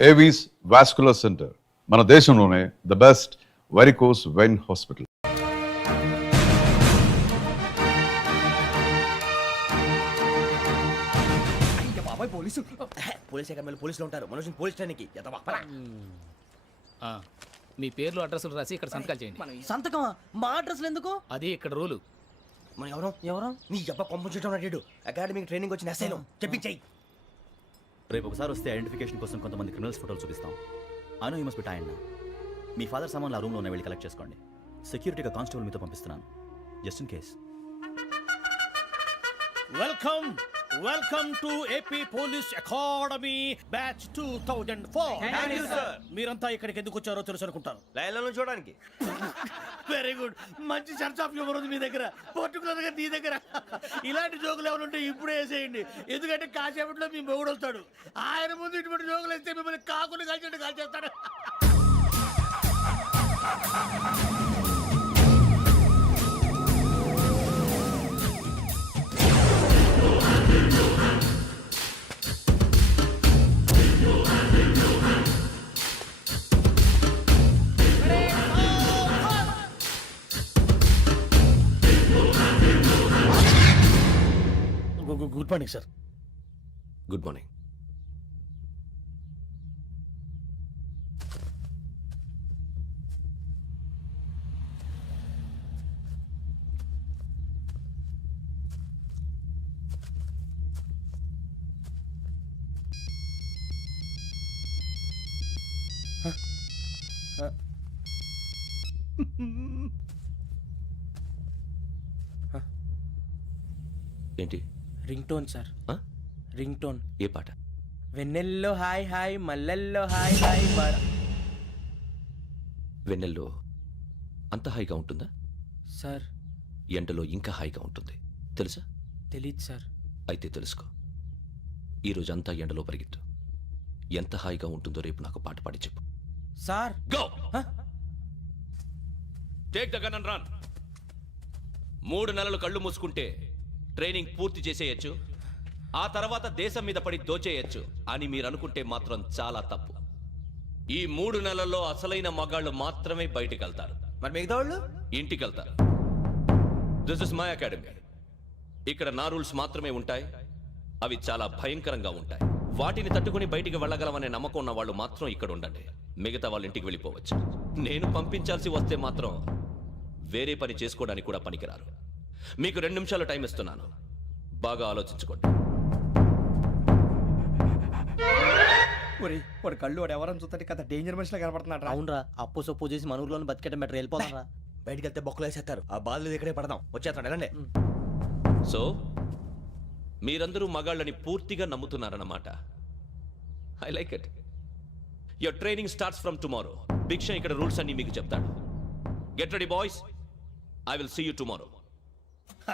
Avis vascular centre మన దేశంలోనే the best varicose vein hospital. బాబాయ్ పోలీసు పోలీస్ అకాడమీలో పోలీసులు ఉంటారు. మనోజ్ పోలీస్ స్టేషన్కి మీ పేర్లు అడ్రస్లు రాసి ఇక్కడ సంతకాలు చేయండి. సంతకమా? మా అడ్రస్లు ఎందుకు? అది ఇక్కడ రూలు. మనం ఎవరు నీ అబ్బా పంపించడం అడిగాడు. అకాడమిక్ ట్రైనింగ్ వచ్చిన అసైలం చెప్పించాయి. రేపు ఒకసారి వస్తే ఐడెంటిఫికేషన్ కోసం కొంతమంది క్రిమినల్స్ ఫోటోలు చూపిస్తాం. అను యూ మస్ట్ బి టైండ్. మీ ఫాదర్ సామాన్లు ఆ రూమ్లో ఉన్న వెళ్ళి కలెక్ట్ చేసుకోండి. సెక్యూరిటీగా కానిస్టేబుల్ మీతో పంపిస్తున్నాను, just in case. Welcome to AP police academy batch 2004. మీరంతా ఇక్కడికి ఎందుకు వచ్చారో తెలుసు అనుకుంటాను. లైన్లో చూడడానికి. Very good. మంచి సెన్స్ ఆఫ్ హ్యూమర్ ఉంది మీ దగ్గర, పర్టికులర్ గా నీ దగ్గర. ఇలాంటి జోకులు ఏమైనా ఉంటే ఇప్పుడే వేసేయండి, ఎందుకంటే కాసేపట్లో మీ మొగుడు వస్తాడు. ఆయన ముందు ఇటువంటి జోకులు వేస్తే మిమ్మల్ని కాకుని కాల్చేట్టు కాల్చేస్తాడు. Good morning sir. Good morning. ఏంటి? Ring tone sir. Ring tone. ఏ పాట? వెన్నెల్లో హాయ్ హాయ్, మల్లెల్లో హాయ్ హాయ్. వెన్నెల్లో అంత హాయిగా ఉంటుందా సార్? ఎండలో ఇంకా హాయిగా ఉంటుంది తెలుసా? తెలీదు సార్. అయితే తెలుసుకో. ఈరోజు అంతా ఎండలో పరిగెత్తు. ఎంత హాయిగా ఉంటుందో రేపు నాకు పాట పాడి చెప్పు. Sir go. Take the gun and run. 3 నెలలు కళ్ళు మూసుకుంటే ట్రైనింగ్ పూర్తి చేసేయచ్చు, ఆ తర్వాత దేశం మీద పడి దోచేయచ్చు అని మీరు అనుకుంటే మాత్రం చాలా తప్పు. ఈ 3 నెలల్లో అసలైన మగాళ్ళు మాత్రమే బయటికి వెళ్తారు. మరి మిగతా వాళ్ళు ఇంటికి వెళ్తారు. This is my academy. ఇక్కడ నా రూల్స్ మాత్రమే ఉంటాయి. అవి చాలా భయంకరంగా ఉంటాయి. వాటిని తట్టుకుని బయటికి వెళ్ళగలమనే నమ్మకం ఉన్న వాళ్ళు మాత్రం ఇక్కడ ఉండండి. మిగతా వాళ్ళు ఇంటికి వెళ్ళిపోవచ్చు. నేను పంపించాల్సి వస్తే మాత్రం వేరే పని చేసుకోవడానికి కూడా పనికిరారు. మీకు 2 నిమిషాలు టైం ఇస్తున్నాను, బాగా ఆలోచించుకోండి. వాడు కళ్ళు వాడు ఎవరైనా చూస్తే కదా డేంజర్ మనిషిలో కనపడుతున్నాడు. అవునరా, అప్పు సొప్పు చేసి మన ఊర్లో బతికేయడం బెటర్. వెళ్ళిపోతారా? బయటికి వెళ్తే బొక్కలు వేసేస్తారు. ఆ బాధలు ఇక్కడే పడదాం. వచ్చేస్తాడు వెళ్ళండి. సో మీరందరూ మగాళ్ళని పూర్తిగా నమ్ముతున్నారన్నమాట. I like it. Your training starts from tomorrow. Bhiksha ఇక్కడ రూల్స్ అన్ని మీకు చెప్తాడు. Get ready boys, I will see you tomorrow.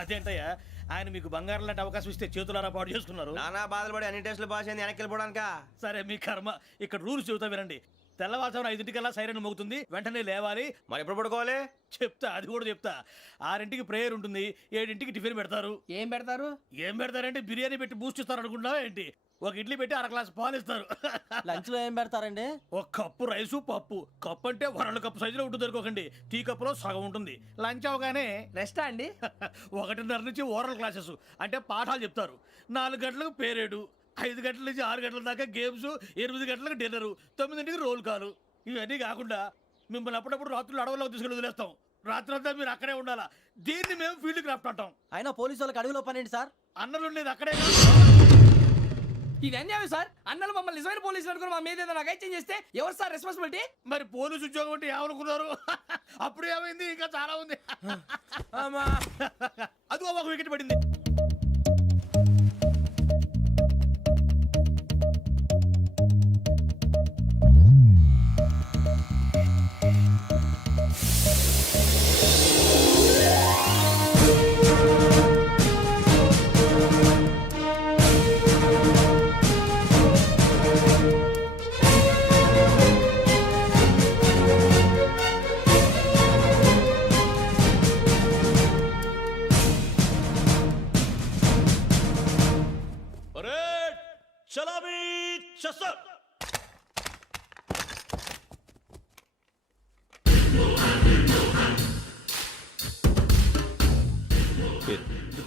అదేంటయ్యా, ఆయన మీకు బంగారం లాంటి అవకాశం ఇస్తే చేతులారా పాటు చేసుకున్నారు. నానా బాధలు పడి అన్ని టెస్టులు పాస్ అయింది, వెనక్కి వెళ్ళిపోవడానికా? సరే మీ కర్మ. ఇక్కడ రూల్స్ చెబుతా వినండి. తెల్లవారుజామున 5 సైరన్ మోగుతుంది, వెంటనే లేవాలి. మరి ఎప్పుడు పడుకోవాలి? చెప్తా, అది కూడా చెప్తా. 6 ప్రేయర్ ఉంటుంది, 7 టిఫిన్ పెడతారు. ఏం పెడతారు? ఏం పెడతారంటే బిర్యానీ పెట్టి బూస్ట్ ఇస్తారు అనుకుంటున్నావా ఏంటి? ఒక ఇడ్లీ పెట్టి 1 గ్లాస్ పాలు ఇస్తారు. లంచ్ లో ఏం పెడతారండి? ఒక కప్పు రైసు పప్పు. కప్పు అంటే 1 కప్పు సైజులో ఉంటుంది అనుకోకండి. టీ కప్పులో సగం ఉంటుంది. లంచ్ అవగానే రెస్టా అండి? 1:30 నుంచి ఓరల్ క్లాసెస్ అంటే పాఠాలు చెప్తారు. 4 గంటలకు పేరేడు, 5 గంటల నుంచి 6 గంటల దాకా గేమ్స్, 8 గంటలకు డిన్నరు, 9ంటికి రోల్ కాలు. ఇవన్నీ కాకుండా మిమ్మల్ని అప్పుడప్పుడు రాత్రులు అడవుల్లో తీసుకుని వదిలేస్తాం. రాత్రంతా మీరు అక్కడే ఉండాలా. దీన్ని మేము ఫీల్డ్ క్రాఫ్ట్ అంటాం. అయినా పోలీసు వాళ్ళకి అడవిలో పని ఏంటి సార్? అన్నలు ఉండేది అక్కడే. ఇది అన్యాయం సార్. అన్నలు మమ్మల్ని నిజమైన పోలీసులు అనుకుని మా మీద ఏదైనా అగైత్యం చేస్తే ఎవరు సార్ రెస్పాన్సిబిలిటీ? మరి పోలీసు ఉద్యోగం అంటే ఏమనుకున్నారు? అప్పుడు ఏమైంది, ఇంకా చాలా ఉంది. అది ఒక వికెట్ పడింది.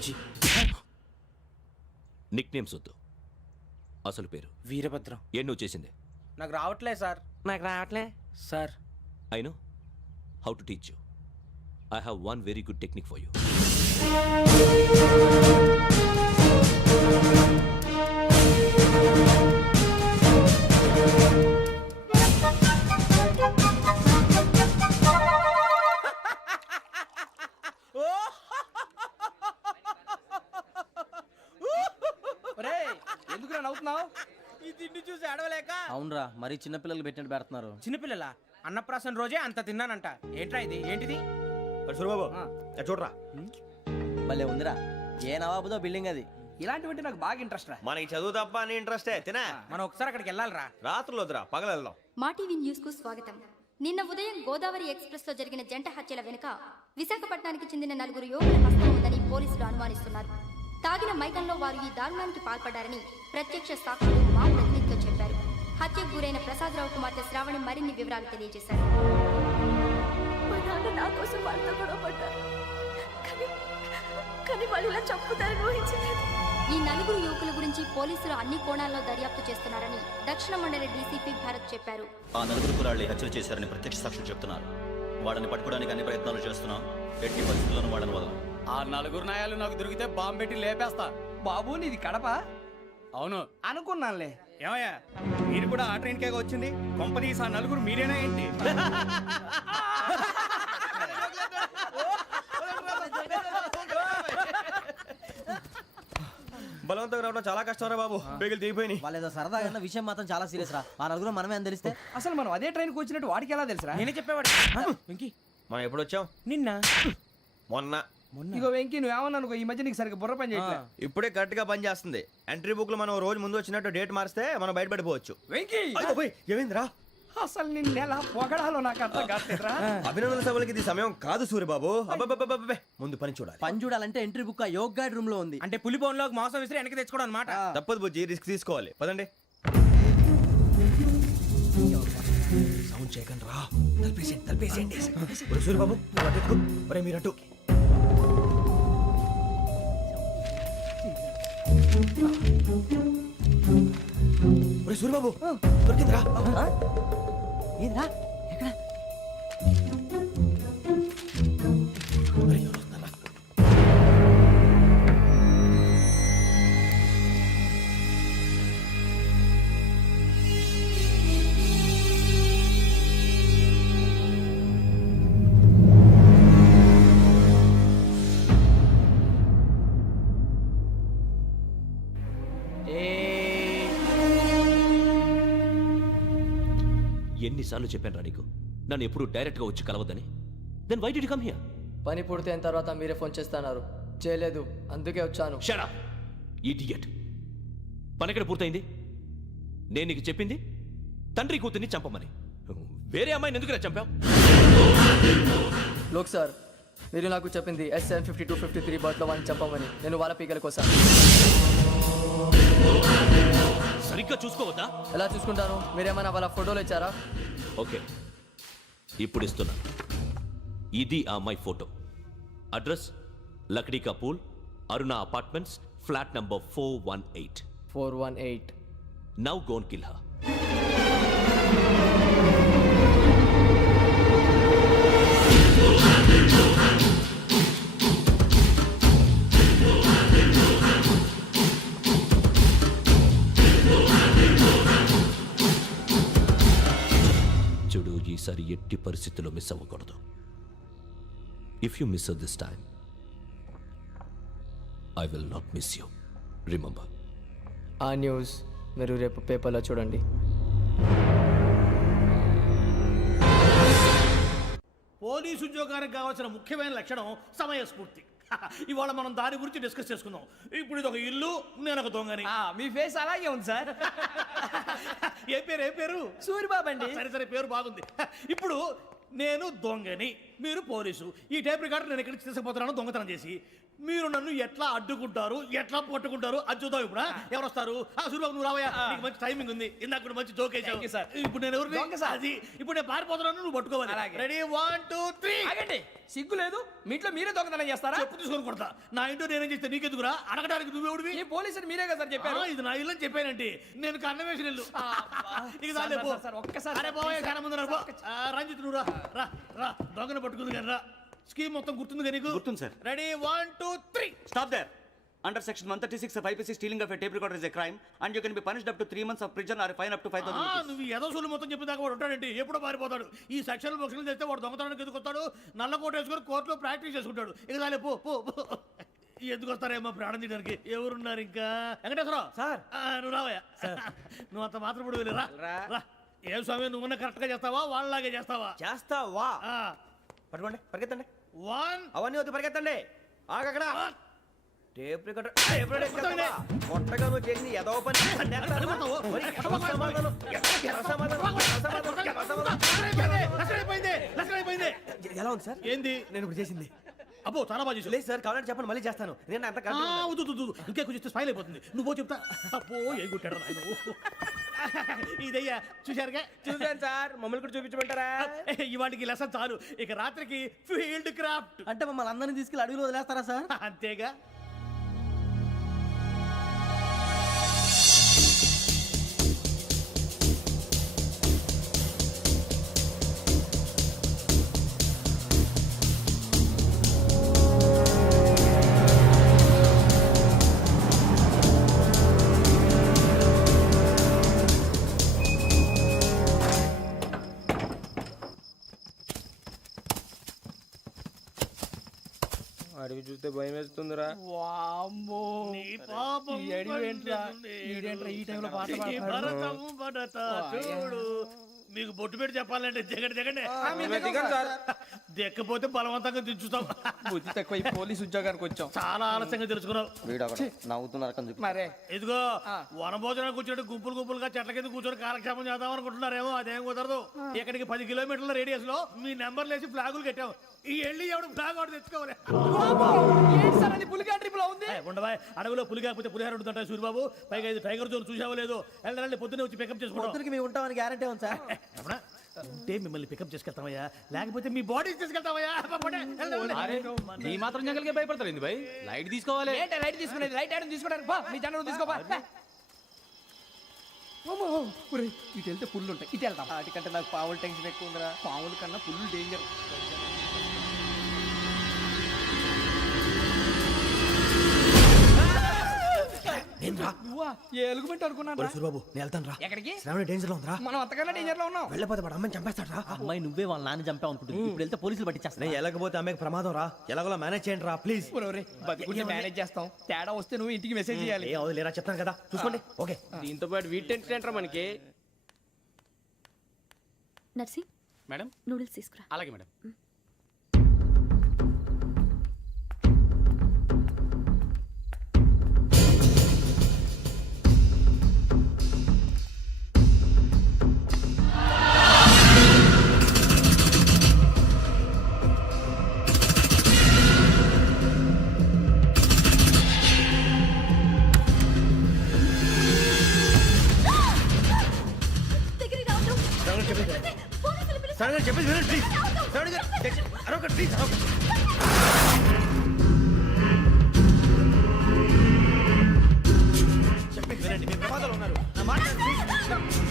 బుజ్జి. నిక్ నేమ్స్ వద్దు, అసలు పేరు. వీరభద్రం. ఏం నువ్వు చేసింది? నాకు రావట్లే సార్. నాకు రావట్లే sir. I know how to teach you. I have one very good technique for you. ఎందుకు నవ్వుతున్నావు? ఈ తిండి చూసి అడవలేక. అవునరా మరీ చిన్నపిల్లలు పెట్టినట్టు పెడుతున్నారు. చిన్నపిల్లల అన్నప్రాసన రోజే అంత తిన్నానంట. ఏంట్రా ఇది? ఏంటిది? సూరిబాబు చూడరా, భలే ఉందిరా. ఏ నవాబుదో బిల్డింగ్ అది. ఇలాంటివంటే నాకు బాగా ఇంట్రెస్ట్ రా. మనకి చదువు తప్ప అని ఇంట్రెస్టే. తినా మనం ఒకసారి అక్కడికి వెళ్ళాలిరా. రాత్రులు వద్దురా, పగలు వెళ్దాం. మా టీవీ న్యూస్ కు స్వాగతం. నిన్న ఉదయం గోదావరి ఎక్స్ప్రెస్ లో జరిగిన జంట హత్యల వెనుక విశాఖపట్నానికి చెందిన 4 యువకుల హస్తం ఉందని పోలీసులు అనుమానిస్తున్నారు. తాగిన మైకంలో వారు ఈ దారుణానికి పాల్పడ్డారని ప్రత్యక్ష సాక్షులు మా ప్రతినిధితో చెప్పారు. హత్యకు గురైన ప్రసాదరావు కుమార్తె శ్రావణి మరిన్ని వివరాలు తెలియజేశారు. మా నాన్న నా కోసం వాళ్ళతో గొడవ పడ్డారు, కానీ వాళ్ళు ఇలా చంపుతారని ఊహించలేదు. ఈ 4 యువకుల గురించి పోలీసులు అన్ని కోణాల్లో దర్యాప్తు చేస్తున్నారని దక్షిణ మండలి డీసీపీ భరత్ చెప్పారు. ఆ 4 కురాళ్ళు హత్యలు చేశారని ప్రత్యక్ష సాక్షులు చెప్తున్నారు. వాళ్ళని పట్టుకోవడానికి అన్ని ప్రయత్నాలు చేస్తున్నాం. ఎట్టి పరిస్థితుల్లోనూ వాళ్ళని వదలం. ఆ 4 నాయాలు నాకు దొరికితే బాంబు పెట్టి లేపేస్తా. బాబు నీది కడప? అవును అనుకున్నానులే. ఏమయ్యా, మీరు కూడా ఆ ట్రైన్ కేగా వచ్చింది? కొంపదీసి ఆ 4 మీరేనా ఏంటి? బలవంతంగా రావడం చాలా కష్టం రా బాబు. బేగులు దిగిపోయినాయి. వాళ్ళు ఏదో సరదాగా అన్న విషయం మాత్రం చాలా సీరియస్ రా. ఆ 4 మనమే అని తెలిస్తే అసలు మనం అదే ట్రైన్కి వచ్చినట్టు వాడికి ఎలా తెలుసురా? నేనే చెప్పేవాడు. వెంకీ మనం ఎప్పుడు వచ్చాం? నిన్న మొన్న. ఇగో వెంకీ నువ్వేమన్నా అనుకో, ఈ మధ్య నీకు సరిగ్గా బుర్ర పని చేయట్లే. ఇప్పుడే కరెక్ట్ గా పని చేస్తుంది. ఎంట్రీ బుక్ లో మనం రోజు ముందు వచ్చినట్టు డేట్ మారిస్తే మనం బయటపడిపోవచ్చు. వెంకీ ఏమైందిరా? అసలు నిన్న ఎలా పొగడాలో నాకు అర్థం కాట్లేదురా. అభినందన సభలకి ఇది సమయం కాదు సూరిబాబు. అబ్బబ్బబ్బబ్బబ్బే, ముందు పని చూడాలి. పని చూడాలంటే ఎంట్రీ బుక్ ఆ యోగ్ గైడ్ రూమ్ లో ఉంది. అంటే పులి బోన్లోకి మాంసం విసిరి వెనక్కి తెచ్చుకోవడం అనమాట. తప్పదు బుజ్జి, రిస్క్ తీసుకోవాలి. పదండి. సౌండ్ చేయకండి రా. తలపేసేయండి. సూరిబాబు నువ్వు అటు ఎక్కు. ఒరే మీరు అటు. ఒరే సూరిబాబు దొరికిందిరా. ఏంద్రా ఎక్కడ? ఒరే, ఎవరు వస్తున్నారా? ఎన్నిసార్లు చెప్పాను రా నీకు, నన్ను ఎప్పుడు డైరెక్ట్ గా వచ్చి కలవద్దని? Then why did you come here? పని పూర్తయిన తర్వాత మీరే ఫోన్ చేస్తున్నారు. చేయలేదు, అందుకే వచ్చాను. Shut up idiot. పని ఎక్కడ పూర్తయింది? నేను నీకు చెప్పింది తండ్రి కూతుర్ని చంపమని. వేరే అమ్మాయిని ఎందుకు చంపావు? లోక్ సార్, మీరు నాకు చెప్పింది SN5253 బర్త్లో వాళ్ళని చంపమని. నేను వాళ్ళ పీకల కోసం. సరిగ్గా చూసుకోవద్దా? ఎలా చూసుకుంటాను? మీరేమైనా వాళ్ళ ఫోటోలు ఇచ్చారా? ఓకే, ఇప్పుడు ఇస్తున్నా. ఇది ఆ అమ్మాయి ఫోటో. అడ్రస్ లక్డీ కా pool, Aruna apartments, flat number 418. 418. Now go and kill her. చూడు, ఈసారి ఎట్టి పరిస్థితుల్లో మిస్ అవ్వకూడదు. If you miss this time, I will not miss you. Remember. ఆ న్యూస్ మీరు రేపు పేపర్లో చూడండి. పోలీసు ఉద్యోగానికి కావాల్సిన ముఖ్యమైన లక్షణం సమయస్ఫూర్తి. ఇవాళ మనం దాని గురించి డిస్కస్ చేసుకుందాం. ఇప్పుడు ఇది ఒక ఇల్లు, నేను ఒక దొంగని. మీ ఫేస్ అలాగే ఉంది సార్. ఏ పేరు? సూరిబాబు అండి. సరే పేరు బాగుంది. ఇప్పుడు నేను దొంగని, మీరు పోలీసు. ఈ టైప్ రికార్డు నేను ఎక్కడికి తీసుకుపోతున్నాను దొంగతనం చేసి. మీరు నన్ను ఎట్లా అడ్డుకుంటారు, ఎట్లా పట్టుకుంటారు అది చూద్దాం. ఇప్పుడు ఎవరు వస్తారు? సూర్యబాబు నువ్వు రావయ్యా, నీకు మంచి టైమింగ్ ఉంది. ఇందాక కూడా మంచి జోక్ వేసావు. Thank you, sir. ఇప్పుడు నేను ఎవరు? దొంగ, sir. అది ఇప్పుడు నేను పారిపోతున్నాను, నువ్వు పట్టుకోవాలి. అలాగే. రెడీ 1 2 3. ఆగండి, సిగ్గు లేదు? మీ ఇంట్లో మీరే దొంగతనం చేస్తారా? చెప్పు తీసుకొని కొడతా. నా ఇంట్లో నేనేం చేస్తే నీకెందుకురా? అడగడానికి నువ్వెవడివి? ఈ పోలీసులు మీరే కదా సార్ చెప్పారు. ఇది నా ఇల్లు అని చెప్పానంటే నేను కన్నవేసిన ఇల్లు. ఇక చాలే పో. సార్, ఒక్కసారి అరే బాబాయ్ చాలా ముందు రా పో. రంజిత్ నువ్వు రా రా రా దొంగను పట్టుకుంది కానీ రా. స్కీమ్ మొత్తం గుర్తుంది కానీ నీకు? గుర్తుంది, sir. Ready 1 2 3. Stop there. Under section 136 of IPC, stealing of a tape recorder is a crime, and you can be punished up to 3 months of prison or a fine up to 5,000 rupees. నువ్వు ఏదో సూలు మొత్తం చెప్పిన దాకా వాడు ఉంటాడండి. ఎప్పుడో పారిపోతాడు. ఈ సెక్షన్లు బొక్షన్లు చేస్తే వాడు దొంగతనానికి ఎందుకు వస్తాడు? నల్ల కోట వేసుకొని కోర్టులో ప్రాక్టీస్ చేసుకుంటాడు. ఇక చాలే పో పో పో. ఎందుకు వస్తారేమో ప్రాణం తీయడానికి. ఎవరున్నారు ఇంకా? వెంకటేశ్వరరావు సార్. నువ్వు రావయ్యా. నువ్వు అంత మాత్రం ఇప్పుడు వెళ్ళి రా రా. ఏం స్వామి నువ్వున్న కరెక్ట్ గా చేస్తావా వాళ్ళలాగే చేస్తావా? చేస్తావా? పట్టుకోండి, పరిగెత్తండి. 1 అవన్నీ వద్దు, పరిగెత్తండి. ఆగక్కడ టేప్ రికార్డర్ కొట్టగా నువ్వు చేసి ఏదో పని ఎలా ఉంది సార్? ఏంది? నేను ఇప్పుడు చేసింది. అబ్బో చాలా బాగా చేసావు. లేదు సార్, కావాలంటే చెప్పండి, మళ్ళీ చేస్తాను. నేను అంత ఇంకే కొంచెం స్మైల్ అయిపోతుంది. నువ్వు చెప్తా. అబ్బో ఏం కొట్టాడు నాయన. ఇదయ్యా చూశారుగా? చూసాను సార్, మమ్మల్ని కూడా చూపించమంటారా? ఇవాటికి లెసన్ చాలు. ఇక రాత్రికి ఫీల్డ్ క్రాఫ్ట్. అంటే మమ్మల్ని అందరినీ తీసుకెళ్ళి అడుగులో వదిలేస్తారా సార్? అంతేగా. అడిగి చూస్తే భయం వేస్తుందిరా. వామ్మో, నీ పాపం ఈ అడివి ఏంట్రా? ఈడేంట్రా ఈ టైంలో పాట పాడతాడు? భరతము భరత చూడు. మీకు బొట్టు పెట్టి చెప్పాలంటే దిగండి దిగండి. దిక్కపోతే బలవంతంగా దించుతాం. బుద్ధి తక్కువ, ఈ పోలీస్ ఉద్యోగానికి వచ్చాం. చాలా ఆలస్యంగా తెలుసుకున్నావు. నవ్వుతున్నారు మరే ఇదిగో వనభోజనానికి కూర్చోటి గుంపులు గుంపులుగా చెట్ల కింద కూర్చొని కాలక్షేపం చేద్దాం అనుకుంటున్నారేమో. అదేం కుదరదు. ఇక్కడికి 10 కిలోమీటర్ల రేడియస్ లో మీ నెంబర్లు వేసి ఫ్లాగులు కట్టాం. ఈ వెళ్ళి ఎవడు ఫ్లాగ్ ఒకటి తెచ్చుకోవాలి. ఏంటి సార్ అది పులిగా ట్రిప్ లో ఉంది? ఉండవా, అడవిలో పులి కాకపోతే పులిహార ఉంటుంటాయి సూర్యబాబు. పైగా ఇది టైగర్ జోన్ చూసావో లేదో. వెళ్ళాలి పొద్దున్నే వచ్చి పికప్ చేసుకుంటాం. పొద్దురికి మేము ఉంటామని గ్యారంటీ ఉంది సార్. ఉంటే మిమ్మల్ని పికప్ చేసుకెళ్తామయ్యా, లేకపోతే మీ బాడీ తీసుకెళ్తామయ్యా. నీ మాత్రం జంగల్కే భయపడతారు ఏంది భయ్? లైట్ తీసుకోవాలి. ఏంటి లైట్ తీసుకునేది? లైట్ ఐటమ్ తీసుకోవడానికి బా, నీ జనరు తీసుకోబా. ఇటు వెళ్తే పుల్లు ఉంటాయి, ఇటు వెళ్తాం. వాటికంటే నాకు పావులు టెన్షన్ ఎక్కువ ఉందిరా. పాముల కన్నా పుల్లు డేంజర్. నువ్వా? ఏ ఎలుగుబెట్టి అనుకున్నాను. సూర్యబాబు నేను వెళ్తాను రా. ఎక్కడికి? శ్రావణి డేంజర్ లో ఉందిరా. మనం అంతకన్నా డేంజర్ లో ఉన్నాం. వెళ్ళపోతే వాడు అమ్మని చంపేస్తాడు రా. అమ్మాయి నువ్వే వాళ్ళ నాన్న చంపావు అనుకుంటుంది. ఇప్పుడు వెళ్తే పోలీసులు పట్టించేస్తా. నేను వెళ్ళకపోతే అమ్మాయికి ప్రమాదం రా. ఎలాగోలా మేనేజ్ చేయండి రా ప్లీజ్. బతికుంటే మేనేజ్ చేస్తాం. తేడా వస్తే నువ్వు ఇంటికి మెసేజ్ చేయాలి. ఏ అవును లేరా, చెప్తాను కదా, చూసుకోండి. ఓకే. దీంతో పాటు వీటి టెంట్ మనకి. నర్సి మేడం నూడిల్స్ తీసుకురా. అలాగే మేడం. శ్రావణి గారు చెప్పేసి వినండి ప్లీజ్. శ్రావణి గారు అరొకటి ప్లీజ్, అరొకటి. చెప్పేసి వినండి, మీ ప్రమాదాలు ఉన్నారు. నా మాట వినండి, ప్లీజ్.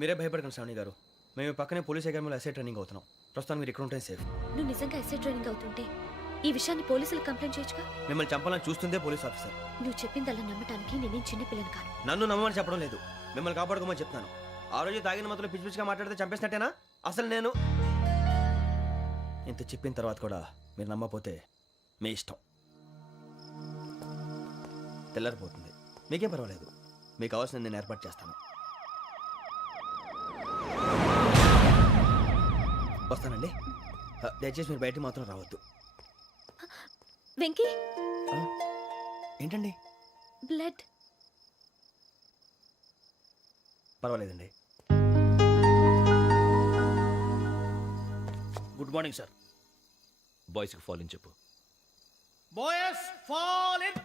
మీరే భయపడకండి శ్రావణి గారు. మేము పక్కనే పోలీస్ అకాడమీలో ఎస్ఐ ట్రైనింగ్ అవుతున్నాం. ప్రస్తుతానికి మీరు ఇక్కడ ఉంటే సేఫ్. నువ్వు నిజంగా ఎస్ఐ ట్రైనింగ్ అవుతుంటే ఈ విషయాన్ని పోలీసులకు కంప్లైంట్ చేయొచ్చుగా. మిమ్మల్ని చంపాలని చూస్తుందే పోలీస్ ఆఫీసర్. నువ్వు చెప్పిందల్లా నమ్మటానికి నేనేం చిన్న పిల్లని కాను. నన్ను నమ్మమని చెప్పడం లేదు, మిమ్మల్ని కాపాడుకోమని చెప్తాను. ఆ రోజు తాగిన మాత్రం పిచ్చి పిచ్చిగా మాట్లాడితే చంపేసినట్టేనా? అసలు నేను ఇంత చెప్పిన తర్వాత కూడా మీరు నమ్మపోతే మీ ఇష్టం. తెల్లారిపోతుంది, మీకేం పర్వాలేదు. మీకు కావాల్సిన నేను ఏర్పాటు చేస్తాను. వస్తానండి. దయచేసి మీరు బయటికి మాత్రం రావద్దు. వెంకీ, ఏంటండి? బ్లడ్. పర్వాలేదండి. Good morning sir. బాయ్స్కి ఫాల్ ఇన్ చెప్పు. Boys fall in.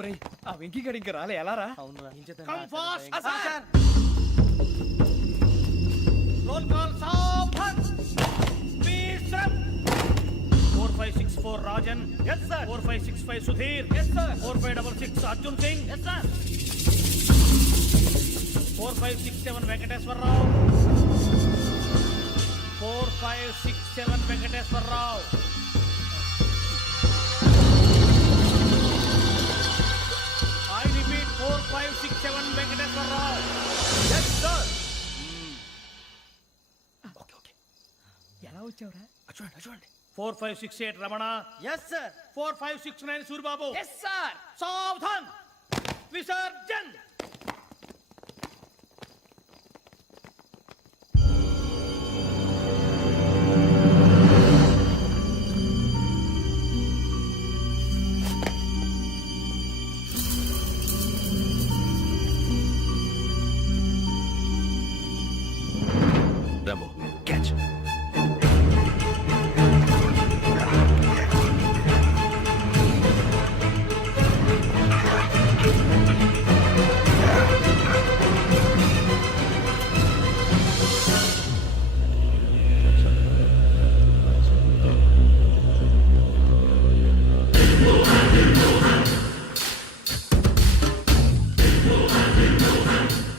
ఒరేయ్, ఆ వెంకీ గడి ఇంకా రాలే, ఎలా రా? Come fast. Sir roll call సావధాన్. విశ్రమ్. 4564 Rajan. yes sir. 4565 Sudheer. yes sir. 4566 Arjun Singh. yes sir. 4567 Venkateswararao. 4567 Venkateswararao. I repeat 4567 Venkateswararao. yes sir. Okay okay, ఎలా వచ్చావురా? చూడండి చూడండి. 4568 Ramana. Yes sir. 4569 Suribabu. Yes sir. సావధాన్. విసర్జన్. Rambo catch.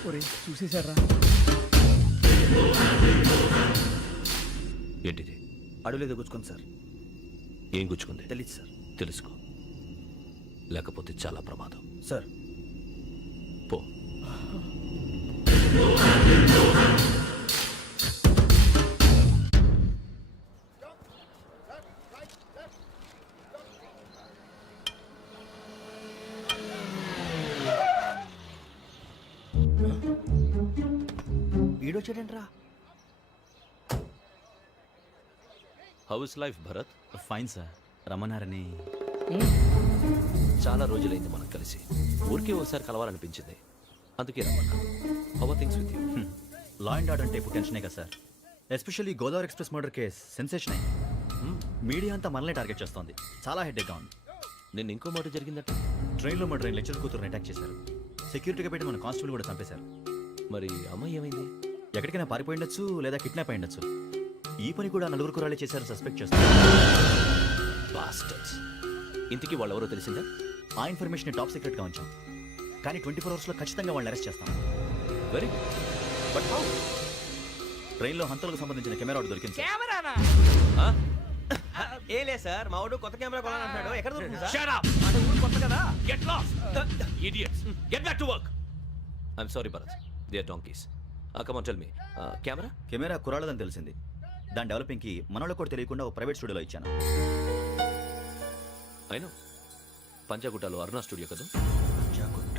ఒరేయ్, చూసేశారా? ఏంటిది? అడవిలో గుచ్చుకోండి సార్. ఏం గుచ్చుకుంది? తెలీదు సార్. తెలుసుకో, లేకపోతే చాలా ప్రమాదం. సార్ పో. వీడొచ్చాడంట్రా. How's life Bharat? Fine sir. రమ్మన్నారని. చాలా రోజులైంది మనం కలిసి. ఊరికే ఒకసారి కలవాలనిపించింది, అందుకే రమ్మన్నా. How are things with you? Law and order అంటే ఇప్పుడు టెన్షనే కదా sir. Especially Godavari express murder case sensation అయింది. మీడియా అంతా మనల్ని టార్గెట్ చేస్తోంది. చాలా హెడ్ఏక్గా ఉంది. నిన్న ఇంకో మాట జరిగిందట. ట్రైన్లో మా ట్రైన్ లెక్చర్ కూతురుని అటాక్ చేశారు. సెక్యూరిటీగా పెట్టి మన కానిస్టేబుల్ కూడా చంపేశారు. మరి అమ్మాయి ఏమైంది? ఎక్కడికైనా పారిపోయి ఉండొచ్చు, లేదా కిడ్నాప్ అయి ఉండొచ్చు. ఈ పని కూడా నలుగురు కురాలే చేశారని సస్పెక్ట్ చేస్తారు. బాస్టర్స్. ఇంతకీ వాళ్ళెవరో తెలిసిందా? ఆ ఇన్ఫర్మేషన్ టాప్ సీక్రెట్గా ఉంచాం, కానీ 24 అవర్స్లో ఖచ్చితంగా వాళ్ళని అరెస్ట్ చేస్తాం. Very but how? ట్రైన్లో హంతలకు సంబంధించిన కెమెరా ఒకటి దొరికింది సార్. కెమెరానా? ఏ లే సార్, మా వాడు కొత్త కెమెరా కొనాలంటున్నాడు. ఎక్కడ దొరుకుతుంది సార్? Shut up! అంటే ఊరు కొత్త కదా. Get lost! Idiots! Get back to work! I'm sorry, Bharat. They are donkeys. Come on, tell me. Camera? Camera కురాలదని తెలిసింది. దాని డెవలపింగ్కి మనోళ్ళకి కూడా తెలియకుండా ఒక ప్రైవేట్ స్టూడియోలో ఇచ్చాను. I know. పంజాగుట్టలో అరుణ స్టూడియో కదా? జాగుట్ట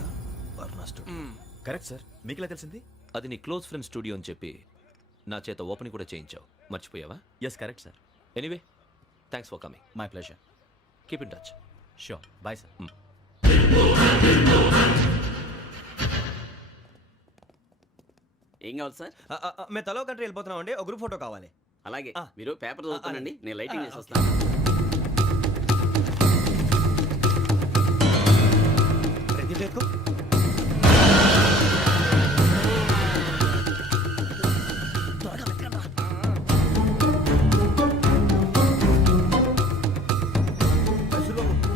వర్ణ స్టూడియో. Correct sir. మీకు ఎలా తెలిసింది? అది నీ క్లోజ్ ఫ్రెండ్ స్టూడియో అని చెప్పి నా చేత ఓపెన్ కూడా చేయించావు. మర్చిపోయావా? Yes correct sir. Anyway, thanks for coming. My pleasure. Keep in touch. Sure. Bye sir. ఏం కావాలి సార్? మేము తలో కంట్రీ వెళ్ళిపోతున్నాం అండి. ఒక గ్రూప్ ఫోటో కావాలి. అలాగే, ఆ. మీరు పేపర్ చదువుతానండి, నేను లైటింగ్ చేసి ఓకే. వస్తాను. ప్రతి పేరుకు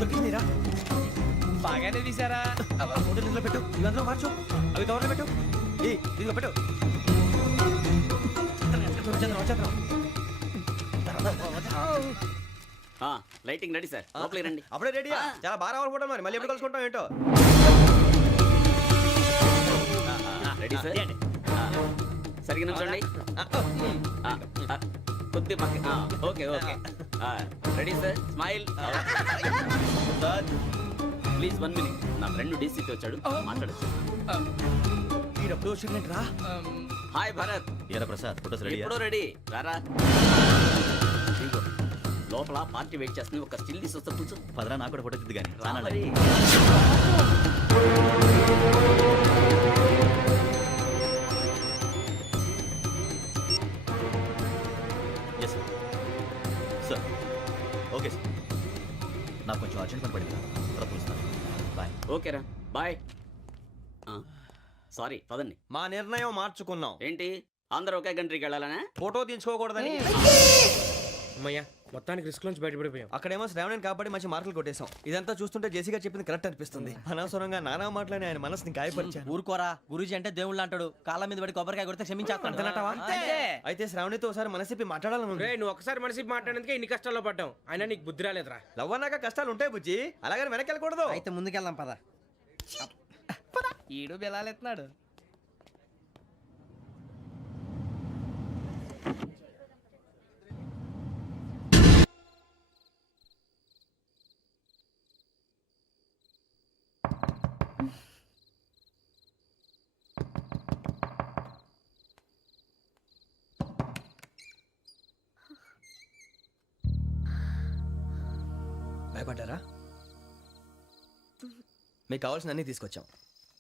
దొరికిందిరా. బాగానే తీసారా? ఫోటోలు ఇందులో పెట్టు, ఇవి అందులో మార్చు, అవి కవర్లో పెట్టు. ఇదిగో పెట్టు వచ్చేద్దాం. లైటింగ్ రెడీ సార్ లోపలికి రండి అప్పుడే రెడీయా చాలా బాగా రావాలి ఫోటో మరి మళ్ళీ ఎప్పుడు కలుసుకుంటాం ఏంటో రెడీ సార్ సరిగ్గా నుంచోండి కొద్ది పక్క okay okay ready sir smile please 1 minute నా ఫ్రెండ్ డీసీకి వచ్చాడు మాట్లాడచ్చు ఈడప్పుడు వచ్చిందంటే రా హాయ్ భరత్ ఏరా ప్రసాద్ ఫోటోస్ రెడీ ఎప్పుడో రెడీ రారా ఇదిగో, లోపల పార్టీ వెయిట్ చేస్తుంది ఒక స్టిల్ తీసి వస్తా కూర్చో పదరా నాకు కూడా ఫోటో తిద్ది కానీ రా మరి. Yes sir sir okay sir నాకు కొంచెం అర్జెంట్ పని పడింది తర్వాత చూస్తాను బాయ్ ఓకేరా బాయ్ సారీ పదండి మా నిర్ణయం మార్చుకున్నాం ఏంటి అందరూ ఒకే కంట్రీకి వెళ్ళాలనే ఫోటో తీసుకోకూడదని అమ్మయ్యా మొత్తానికి రిస్క్ నుంచి బయటపడిపోయాం. అక్కడేమో శ్రావణిని కాబట్టి మంచి మార్కులు కొట్టేశాం ఇదంతా చూస్తుంటే జేసీగా చెప్పింది కరెక్ట్ అనిపిస్తుంది అనవసరంగా నానా మాటలని ఆయన మనసుని గాయపరిచాను ఊరుకోరా గురూజీ అంటే దేవుళ్ళు అంటాడు కాళ్ళ మీద పడి కొబ్బరికాయ కొడితే క్షమించేస్తాడు అయితే శ్రావణితో ఒకసారి మనసిప్పి మాట్లాడాలను రే నువ్వు ఒకసారి మనిషి మాట్లాడేందుకే ఇన్ని కష్టాల్లో పడ్డాం అయినా నీకు బుద్ధి రాలేదురా. లవ్ అన్నాక కష్టాలు ఉంటాయి బుజ్జి అలాగని వెనక్కి వెళ్ళకూడదు అయితే ముందుకెళ్దాం పద ఈడు బెలాలెత్తున్నాడు. భయపడ్డారా మీకు కావాల్సిన అన్ని తీసుకొచ్చాం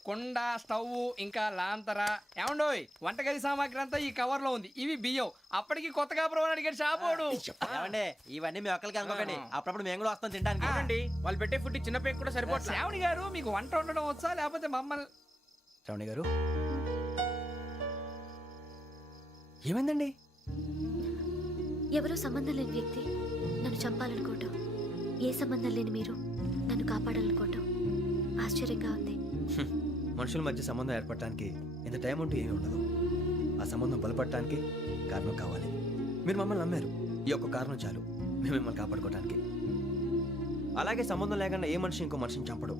కుండ స్టవ్ ఇంకా లాంతర ఏమండోయ్ వంటగది సామాగ్రి అంతా ఈ కవర్ లో ఉంది. ఇవి బియ్యం. అప్పటికి కొత్తగా బ్రో అడిగాడు షాపోడు. ఏమండి ఇవన్నీ మీ ఒక్కరికి అనుకోకండి అప్పుడప్పుడు మేము కూడా వస్తాం తినడానికి అవునండి వాళ్ళు పెట్టే ఫుడ్ చిన్న పేక్ కూడా సరిపోతుంది. శ్రావణి గారు మీకు వంట వండడం వచ్చా లేకపోతే మమ్మల్ని శ్రావణి గారు ఏమైందండి ఎవరో సంబంధం లేని వ్యక్తి నన్ను చంపాలనుకోవటం, ఏ సంబంధం లేని మీరు నన్ను కాపాడాలనుకోవటం ఆశ్చర్యంగా ఉంది. మనుషుల మధ్య సంబంధం ఏర్పడటానికి ఇంత టైం ఉంటూ ఏమీ ఉండదు. ఆ సంబంధం బలపడటానికి కారణం కావాలి. మీరు మమ్మల్ని నమ్మారు, ఈ ఒక్క కారణం చాలు మేము మిమ్మల్ని కాపాడుకోవటానికి. అలాగే సంబంధం లేకుండా ఏ మనిషి ఇంకో మనిషిని చంపడు.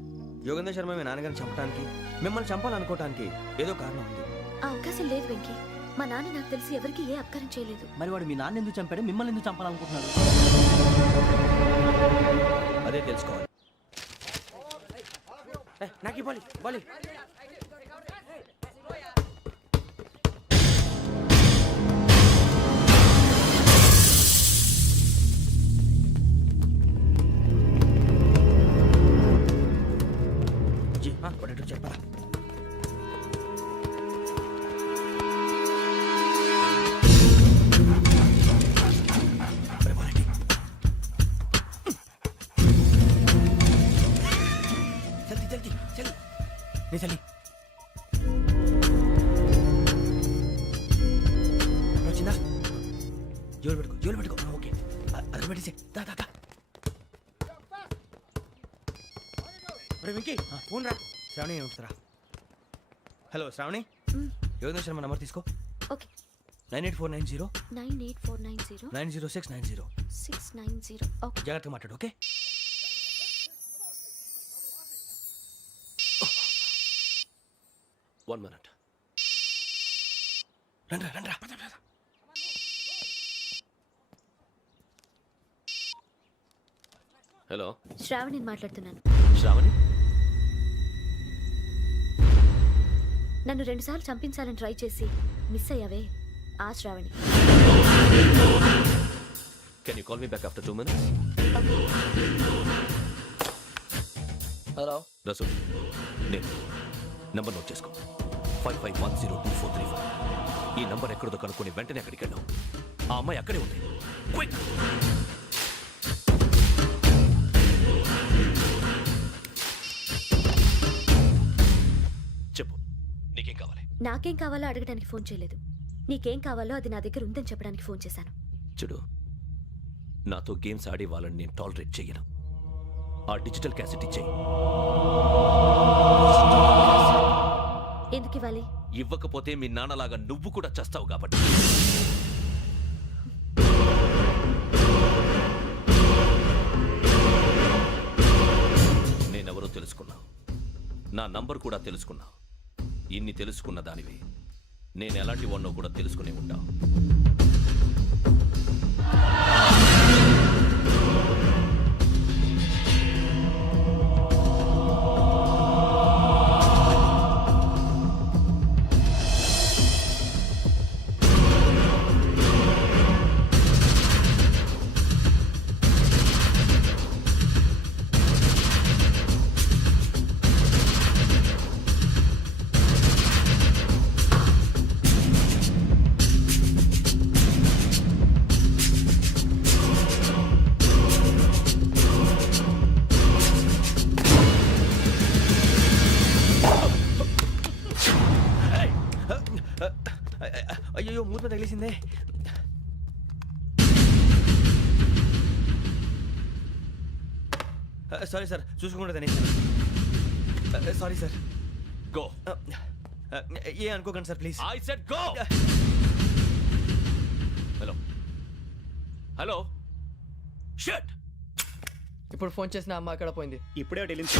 యోగేంద్ర శర్మ మీ నాన్నగారిని చంపడానికి, మిమ్మల్ని చంపాలనుకోవటానికి ఏదో కారణం ఉంది. ఆ అవకాశం లేదు వెంకీ. మా నాన్న నాకు తెలిసి ఎవరికి ఏ అపకారం చేయలేదు. మరి వాడు మీ నాన్న ఎందుకు చంపాడు మిమ్మల్ని ఎందుకు చంపాలనుకుంటున్నాడు అదే తెలుసుకోవాలి. నాకు బాలి బాలి చెప్పరా చలి వచ్చిందా? జోలు పెట్టుకో ఓకే అది పెట్టేసి వెంకీ ఫోన్ రా. శ్రావణి ఏమిటరా? హలో శ్రావణి, యోగేంద్ర శర్మ నంబర్ తీసుకో. ఓకే 98490 98490 90690. 690. ఓకే జాగ్రత్తగా మాట్లాడు ఓకే. One minute. రండ్రా హలో శ్రావణిని మాట్లాడుతున్నాను. శ్రావణి, నన్ను 2 సార్లు చంపించాలని ట్రై చేసి మిస్ అయ్యావే ఆ Shravani. Can you call me back after 2 minutes? Hello Rasool, నేను నంబర్ నోట్ చేసుకో. 55102434. ఈ నంబర్ ఎక్కడదో కనుక్కొని వెంటనే అక్కడికి వెళ్ళాం. ఆ అమ్మాయి అక్కడే ఉంది. క్విక్. చెప్పు, నీకేం కావాలి? నాకేం కావాలో అడగడానికి ఫోన్ చేయలేదు. నీకేం కావాలో అది నా దగ్గర ఉందని చెప్పడానికి ఫోన్ చేశాను. చూడు, నాతో గేమ్స్ ఆడే వాళ్ళని నేను టాలరేట్ చెయ్యను. ఆ డిజిటల్ క్యాసెట్ ఇచ్చేయి. ఎందుకు ఇవ్వాలి? ఇవ్వకపోతే మీ నాన్నలాగా నువ్వు కూడా చేస్తావు కాబట్టి. నేనెవరో తెలుసుకున్నావు, నా నంబర్ కూడా తెలుసుకున్నావు. ఇన్ని తెలుసుకున్న దానివి నేను ఎలాంటి వాడినో కూడా తెలుసుకునే ఉంటావు. అయ్యో మూత తగిలేసిందే. సారీ సార్, చూసుకుంటే తినేసాను. Sorry sir. గో. ఏ అనుకోకండి sir please. I said go. Hello hello shut. ఇప్పుడు ఫోన్ చేసిన అమ్మ అక్కడ పోయింది. ఇప్పుడే వెళ్ళింది.